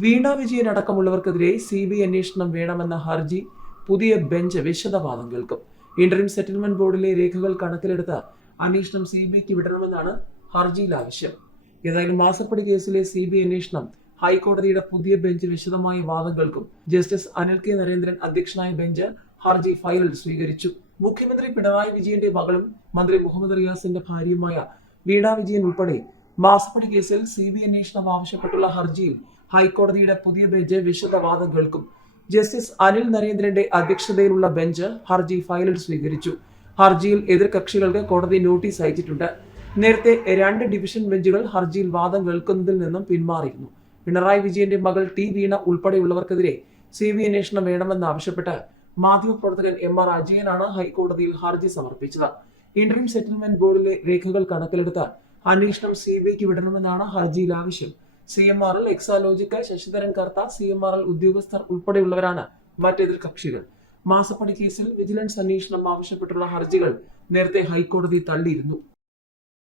Veena Vijayan അടക്കമുള്ളവർക്കെതിരെ CBI അന്വേഷണം വേണമെന്ന ഹർജി പുതിയ ബെഞ്ച് വിശദവാദം കേൾക്കും. ഇന്ററിം സെറ്റിൽമെന്റ് ബോർഡിലെ രേഖകൾ കണക്കിലെടുത്ത് അന്വേഷണം CBIക്ക് വിടണമെന്നാണ് ഹർജിയിൽ ആവശ്യം. ഏതായാലും മാസപ്പടി കേസിലെ CBI അന്വേഷണം ഹൈക്കോടതിയുടെ പുതിയ ബെഞ്ച് വിശദമായ വാദം കേൾക്കും. ജസ്റ്റിസ് അനിൽ കെ നരേന്ദ്രൻ അധ്യക്ഷനായ ബെഞ്ച് ഹർജി ഫയലിൽ സ്വീകരിച്ചു. മുഖ്യമന്ത്രി പിണറായി വിജയന്റെ മകളും മന്ത്രി മുഹമ്മദ് റിയാസിന്റെ ഭാര്യയുമായ വീണ വിജയൻ ഉൾപ്പെടെ മാസപ്പടി കേസിൽ CBI അന്വേഷണം ആവശ്യപ്പെട്ടുള്ള ഹർജിയിൽ ഹൈക്കോടതിയുടെ പുതിയ ബെഞ്ച് വിശദവാദം കേൾക്കും. ജസ്റ്റിസ് അനിൽ നരേന്ദ്രന്റെ അധ്യക്ഷതയിലുള്ള ബെഞ്ച് ഹർജി ഫയലിൽ സ്വീകരിച്ചു. ഹർജിയിൽ എതിർകക്ഷികൾക്ക് കോടതി നോട്ടീസ് അയച്ചിട്ടുണ്ട്. നേരത്തെ 2 ഡിവിഷൻ ബെഞ്ചുകൾ ഹർജിയിൽ വാദം കേൾക്കുന്നതിൽ നിന്നും പിന്മാറിയിരുന്നു. പിണറായി വിജയന്റെ മകൾ വീണ ഉൾപ്പെടെയുള്ളവർക്കെതിരെ CBI അന്വേഷണം വേണമെന്നാവശ്യപ്പെട്ട് മാധ്യമപ്രവർത്തകൻ MR അജയനാണ് ഹൈക്കോടതിയിൽ ഹർജി സമർപ്പിച്ചത്. ഇന്ററിം സെറ്റിൽമെന്റ് ബോർഡിലെ രേഖകൾ കണക്കിലെടുത്ത് അന്വേഷണം CBIക്ക് വിടണമെന്നാണ് ഹർജിയിൽ ആവശ്യം. CMRL, എക്സാലോജിക്, ശശിധരൻ കർത്ത, CMRL ഉദ്യോഗസ്ഥർ ഉൾപ്പെടെയുള്ളവരാണ് മറ്റെതിർ കക്ഷികൾ. മാസപ്പടി കേസിൽ വിജിലൻസ് അന്വേഷണം ആവശ്യപ്പെട്ടുള്ള ഹർജികൾ നേരത്തെ ഹൈക്കോടതി തള്ളിയിരുന്നു.